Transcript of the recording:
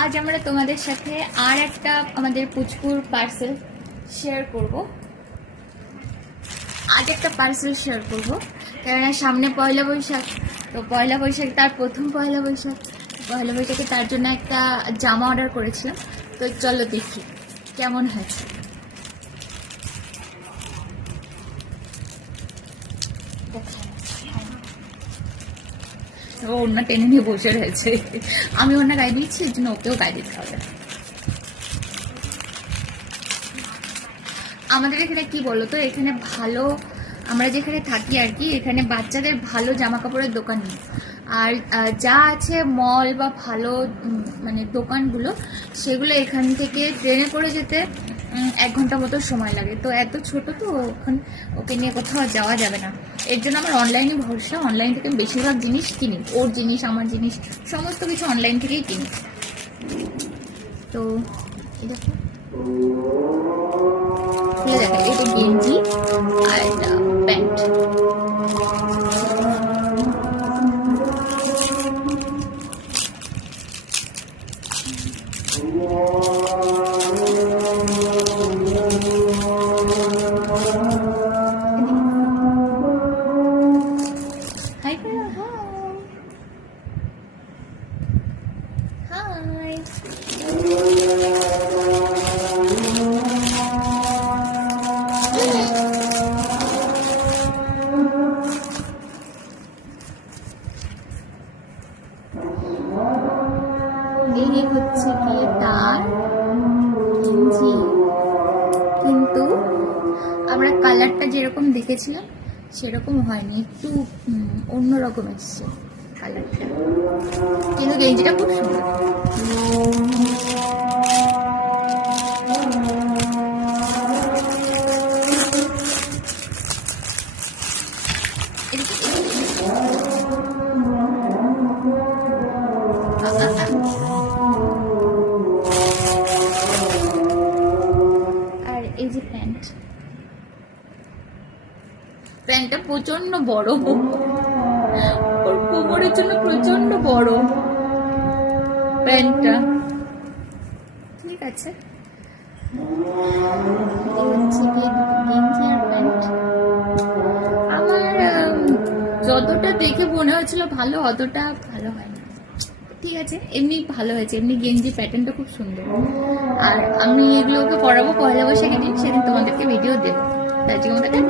আজ আমরা তোমাদের সাথে আর একটা আমাদের পুচকুর পার্সেল শেয়ার করব। আজ একটা পার্সেল শেয়ার করব কেননা সামনে পয়লা বৈশাখ। তো পয়লা বৈশাখ তার প্রথম পয়লা বৈশাখে তার জন্য একটা জামা অর্ডার করেছিলাম। তো চলো দেখি কেমন হয়েছে। ও ওনা টেনে নিয়ে বসে রয়েছে, আমি ওনা গায়ে দিয়েছি, এর জন্য ওকেও গায়ে দিতে হবে। আমাদের এখানে কি বলতো, এখানে ভালো, আমরা যেখানে থাকি আর কি, এখানে বাচ্চাদের ভালো জামা কাপড়ের দোকান নেই। আর যা আছে মল বা ভালো মানে দোকানগুলো, সেগুলো এখান থেকে ট্রেনে করে যেতে 1 ঘন্টা মতো সময় লাগে। তো এত ছোট তো ওকে নিয়ে কোথাও যাওয়া যাবে না। এর জন্য আমার অনলাইনে ভরসা, অনলাইন থেকে বেশিরভাগ জিনিস কিনি, ওর জিনিস আমার জিনিস সমস্ত কিছু অনলাইন থেকেই কিনি। তো দেখো দেখা, এটা গেঞ্জি আর প্যান্ট। হাই করো, হাই। এই হচ্ছে গিয়ে তার গেঞ্জি, কিন্তু আমরা কালারটা যেরকম দেখেছিলাম সেরকম হয়নি, একটু অন্যরকম এসছে কালারটা, কিন্তু গেঞ্জিটা খুব সুন্দর। আর এই যে প্যান্টটা প্রচন্ড বড়, ওর কোমরের জন্য প্রচন্ড বড় প্যান্টটা। ঠিক আছে, গেঞ্জি আর প্যান্ট আমার যতটা দেখে মনে হচ্ছিল ভালো, অতটা ভালো হয় না। ঠিক আছে, এমনি ভালো হয়েছে, এমনি গেঞ্জি প্যাটার্নটা খুব সুন্দর। আর আমি এগুলোকে পরাবো পয়লা বৈশাখের দিন, সেদিন তোমাদেরকে ভিডিও দেবো। তার জন্য